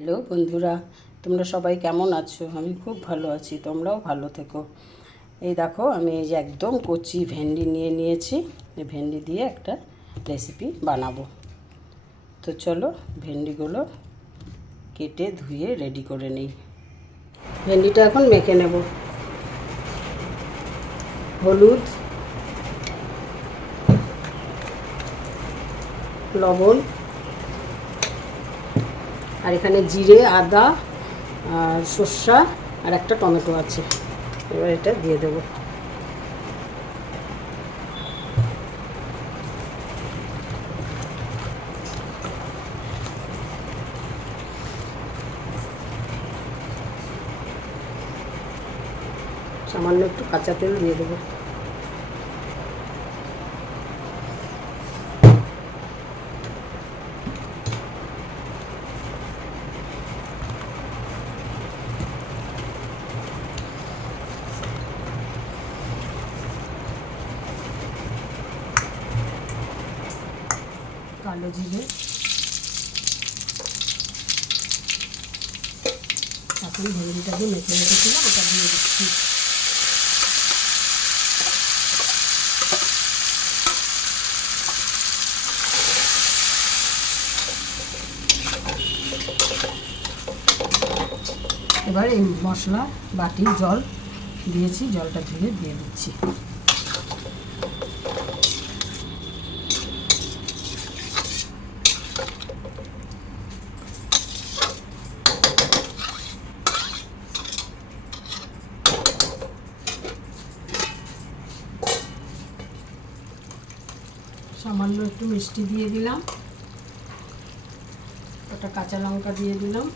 Hello বন্ধুরা, তোমরা সবাই কেমন আছো? আমি খুব ভালো আছি, তোমরাও ভালো থেকো। এই দেখো, আমি এই যে একদম কচি ভেন্ডি নিয়ে নিয়েছি। এই ভেন্ডি দিয়ে একটা রেসিপি বানাবো। তো চলো ভেন্ডিগুলো কেটে ধুয়ে রেডি করে নিই। ভেন্ডিটা এখন মেখে নেব। হলুদ, লবণ, আর এখানে জিরে, আদা আর সর্ষা আর একটা টমেটো আছে। এবার এটা দিয়ে দেবো। সামান্য একটু কাঁচা তেল দিয়ে দেবো। কালো জিরে, এখন ভেন্ডিটাকে মেখে রেখেছিলাম ওটা দিয়ে দিচ্ছি। এবার এই মশলা বাটি জল দিয়েছি, জলটা ধুয়ে দিয়ে দিচ্ছি। সামান্য একটু মিষ্টি দিয়ে দিলাম, একটা কাঁচা লঙ্কা দিয়ে দিলাম,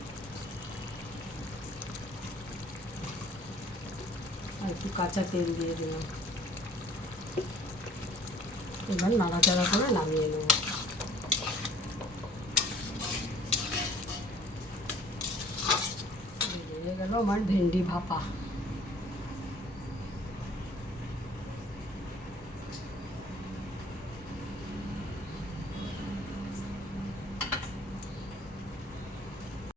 আর একটু কাঁচা তেল দিয়ে দিলাম। এবার নাড়াচাড়া করে নামিয়ে নেব। হয়ে গেল আমার ভেন্ডি ভাপা।